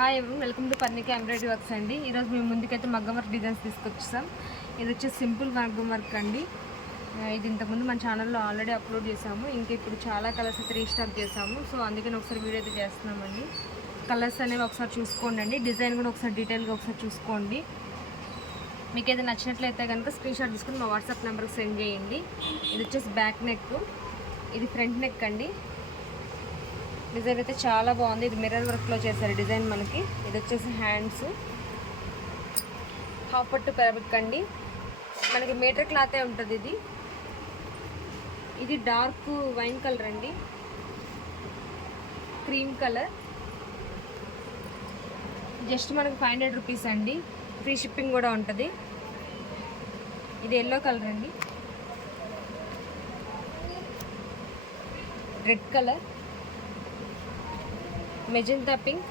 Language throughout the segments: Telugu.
హాయ్ ఎవరు welcome to Parnika embroidery works అండి. ఈరోజు మేము ముందుకైతే మగ్గం వర్క్ డిజైన్స్ తీసుకొచ్చాం. ఇది వచ్చేసి సింపుల్ మగ్గం వర్క్ అండి. ఇది ఇంతకుముందు మన ఛానల్లో ఆల్రెడీ అప్లోడ్ చేసాము. ఇంకా ఇప్పుడు చాలా కలర్స్ అయితే రీస్టాక్ చేసాము. సో అందుకని ఒకసారి వీడియో అయితే చేస్తున్నామండి. కలర్స్ అనేవి ఒకసారి చూసుకోండి అండి. డిజైన్ కూడా ఒకసారి డీటెయిల్గా ఒకసారి చూసుకోండి. మీకు ఏదైనా నచ్చినట్లయితే కనుక స్క్రీన్ షాట్ తీసుకుని మా వాట్సాప్ నెంబర్కి సెండ్ చేయండి. ఇది వచ్చేసి బ్యాక్ నెక్, ఇది ఫ్రంట్ నెక్ అండి. డిజైన్ అయితే చాలా బాగుంది. ఇది మిర్రర్ వర్క్లో చేశారు డిజైన్ మనకి. ఇది వచ్చేసి హ్యాండ్స్, హాఫ్ పట్టు ఫ్యాబ్రిక్ అండి. మనకి మీటర్ క్లాతే ఉంటుంది. ఇది డార్క్ వైన్ కలర్ అండి, క్రీమ్ కలర్. జస్ట్ మనకి 500 రూపీస్ అండి. ఫ్రీ షిప్పింగ్ కూడా ఉంటుంది. ఇది ఎల్లో కలర్ అండి, red colour, magenta pink,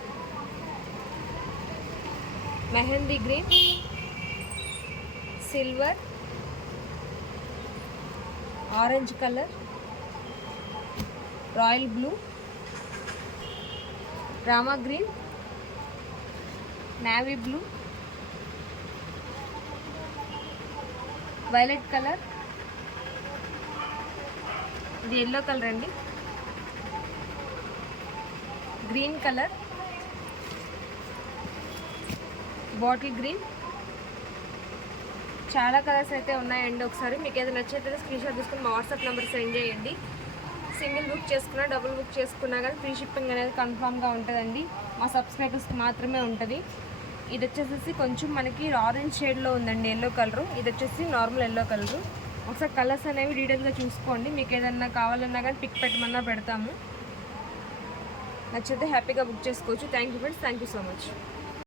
mehndi green, silver, orange colour, royal blue, Rama green, navy blue, violet colour, ఇది ఎల్లో కలర్ అండి, గ్రీన్ కలర్, బాటిల్ గ్రీన్. చాలా కలర్స్ అయితే ఉన్నాయండి. ఒకసారి మీకు ఏదైనా నచ్చినట్లయితే స్క్రీన్ షాట్ తీసుకుని మా వాట్సాప్ నెంబర్ సెండ్ చేయండి. సింగిల్ బుక్ చేసుకున్నా డబుల్ బుక్ చేసుకున్నా కానీ ఫ్రీ షిప్పింగ్ అనేది కన్ఫామ్గా ఉంటుందండి. మా సబ్స్క్రైబర్స్కి మాత్రమే ఉంటుంది. ఇది వచ్చేసి కొంచెం మనకి ఆరెంజ్ షేడ్లో ఉందండి ఎల్లో కలరు. ఇది వచ్చేసి నార్మల్ ఎల్లో కలరు. ఒకసారి కలర్స్ అనేవి డీటెయిల్గా చూసుకోండి. మీకు ఏదన్నా కావాలన్నా కానీ పిక్ పెట్టమన్నా పెడతాము. నచ్చితే హ్యాపీగా బుక్ చేసుకోవచ్చు. Thank you friends, thank you so much.